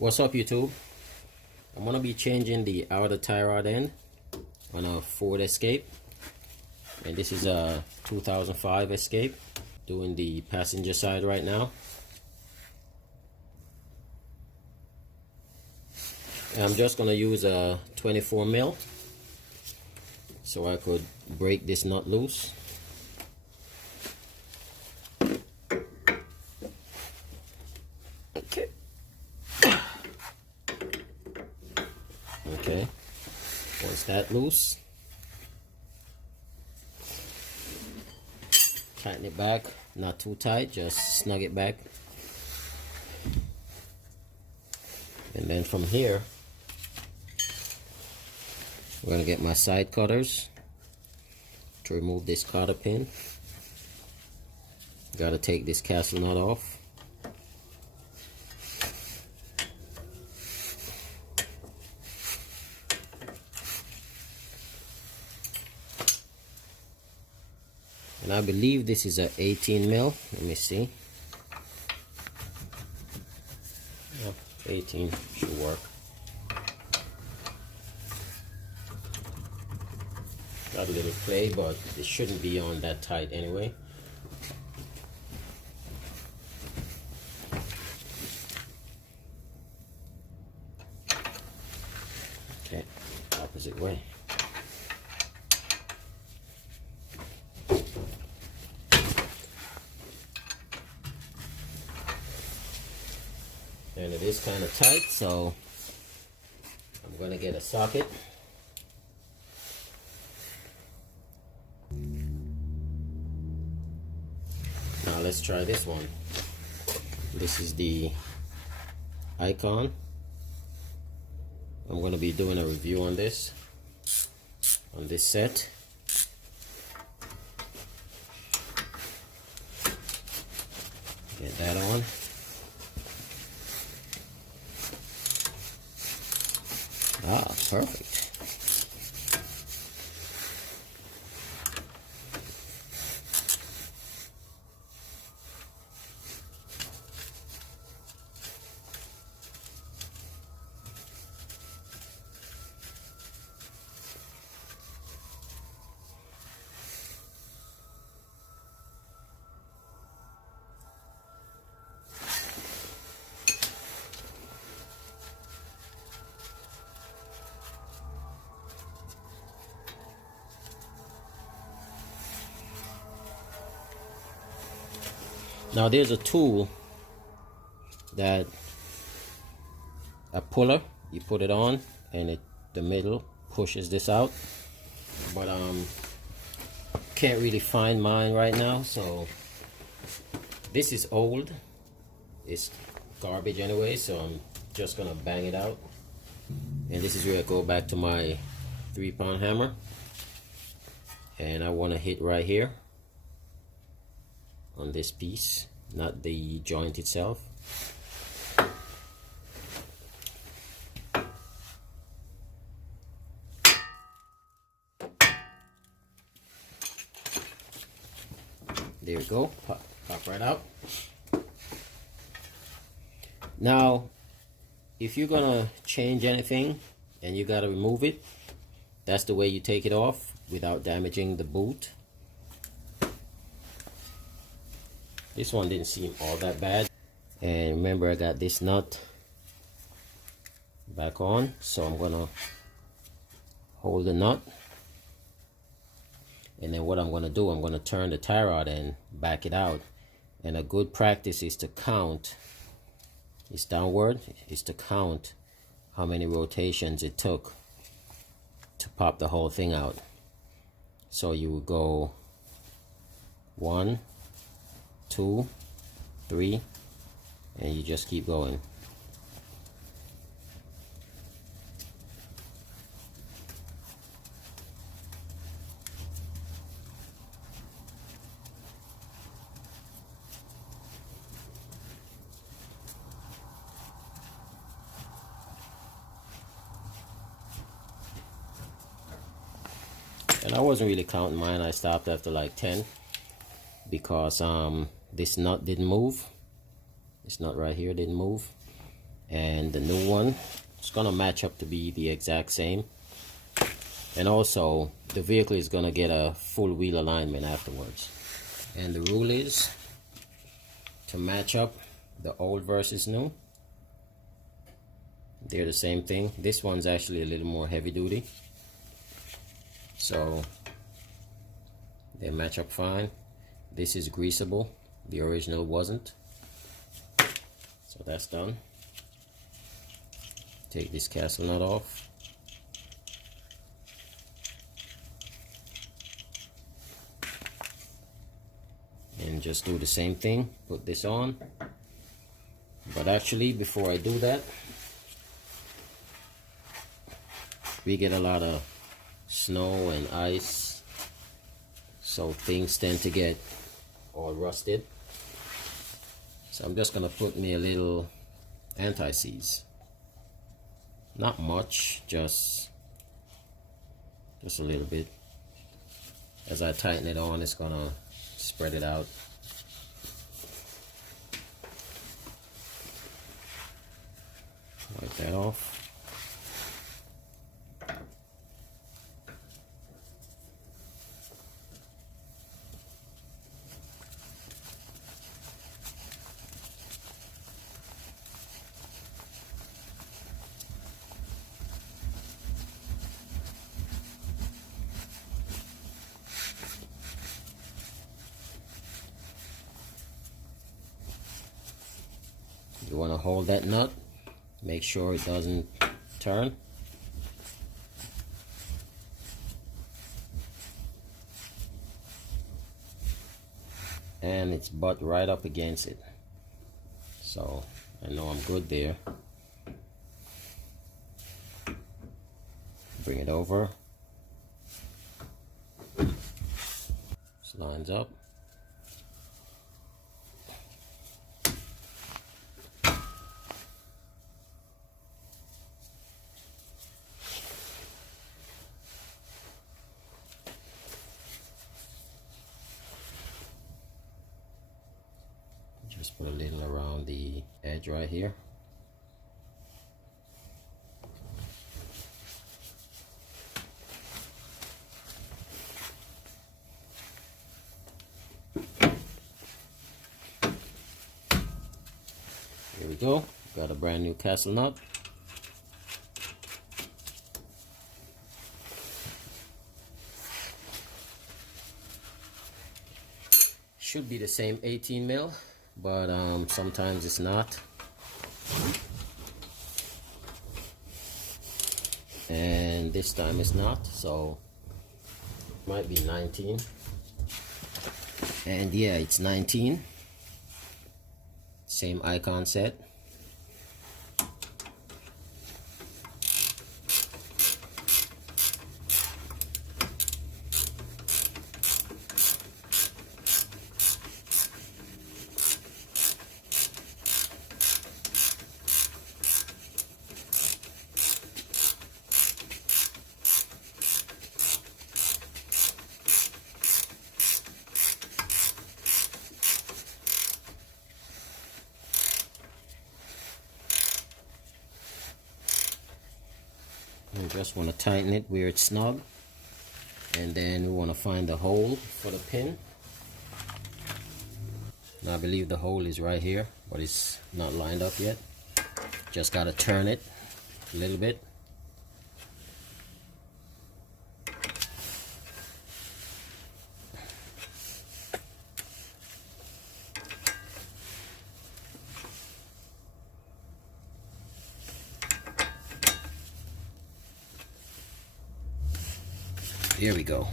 What's up, YouTube? I'm gonna be changing the outer tie rod end on a Ford Escape, and this is a 2005 Escape. Doing the passenger side right now. And I'm just gonna use a 24 mil so I could break this nut loose. Okay, once that loose, tighten it back, not too tight, just snug it back. And then from here, I'm gonna get my side cutters to remove this cotter pin. Gotta take this castle nut off. And I believe this is a 18 mil. Let me see. Yeah, 18 should work. Got a little play, but it shouldn't be on that tight anyway. Okay, opposite way. And it is kind of tight, so I'm going to get a socket. Now let's try this one. This is the Icon. I'm going to be doing a review on this set. Get that on. Ah, perfect. Now there's a tool that a puller, you put it on and the middle pushes this out, but can't really find mine right now, so this is old, it's garbage anyway, so I'm just gonna bang it out. And this is where I go back to my 3-pound hammer, and I want to hit right here on this piece, not the joint itself. There we go, pop right out. Now if you're gonna change anything and you gotta remove it, that's the way you take it off without damaging the boot. This one didn't seem all that bad. And remember, I got this nut back on, so I'm gonna hold the nut, and then what I'm gonna do, I'm gonna turn the tie rod and back it out. And a good practice is to count, it's downward, is to count how many rotations it took to pop the whole thing out. So you would go 1, 2, 3, and you just keep going. And I wasn't really counting mine, I stopped after like 10 because this nut didn't move. This nut right here didn't move, and the new one, it's gonna match up to be the exact same. And also the vehicle is gonna get a full wheel alignment afterwards. And the rule is to match up the old versus new. They're the same thing. This one's actually a little more heavy duty, so they match up fine. This is greasable, the original wasn't. So that's done. Take this castle nut off. And just do the same thing, put this on. But actually, before I do that, we get a lot of snow and ice, so things tend to get all rusted. So I'm just gonna put me a little anti-seize. Not much, just a little bit. As I tighten it on, it's gonna spread it out. Wipe that off. You want to hold that nut, make sure it doesn't turn. And it's butt right up against it. So I know I'm good there. Bring it over. This lines up. Just put a little around the edge right here. Here we go. Got a brand new castle nut. Should be the same 18 mil, but sometimes it's not. And this time it's not, so might be 19. And yeah, it's 19. Same icon set. We just want to tighten it where it's snug, and then we want to find the hole for the pin. Now I believe the hole is right here, but it's not lined up yet. Just got to turn it a little bit. Here we go.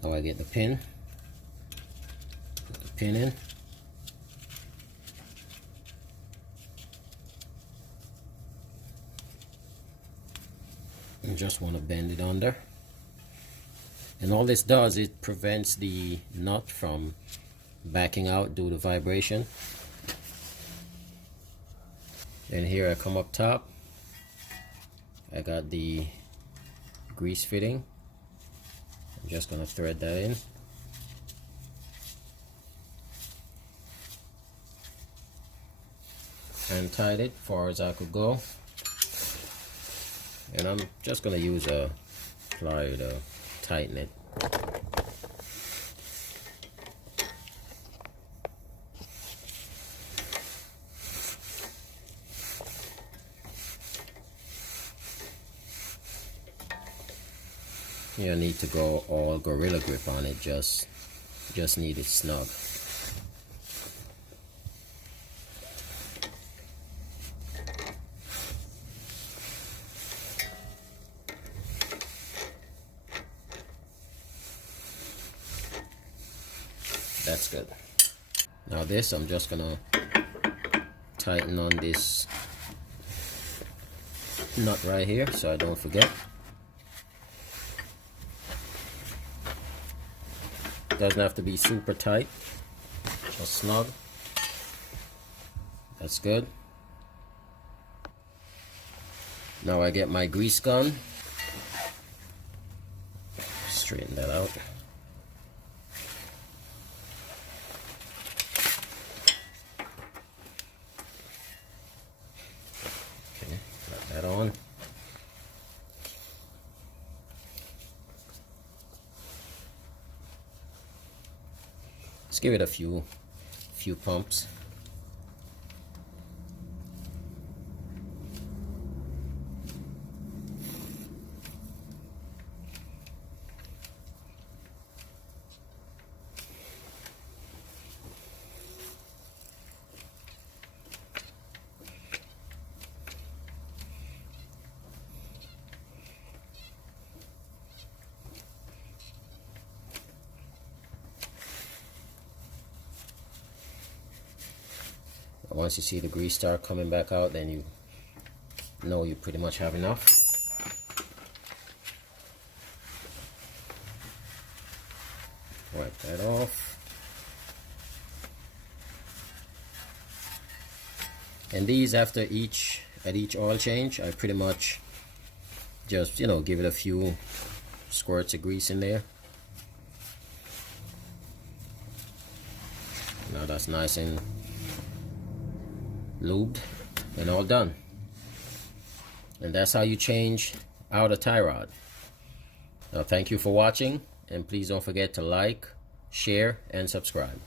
Now I get the pin. Put the pin in. And just want to bend it under. And all this does, it prevents the nut from backing out due to vibration. And here I come up top. I got the grease fitting. I'm just gonna thread that in. and tied it far as I could go. And I'm just gonna use a plier to tighten it. You don't need to go all Gorilla Grip on it, just need it snug. That's good. Now this, I'm just gonna tighten on this nut right here so I don't forget. Doesn't have to be super tight, just snug. That's good. Now I get my grease gun, straighten that out. Okay, got that on. Let's give it a few pumps. Once you see the grease start coming back out, then you know you pretty much have enough. Wipe that off. And these, after at each oil change, I pretty much just, you know, give it a few squirts of grease in there. Now that's nice and lubed and all done. And that's how you change out a tie rod. Now thank you for watching, and please don't forget to like, share, and subscribe.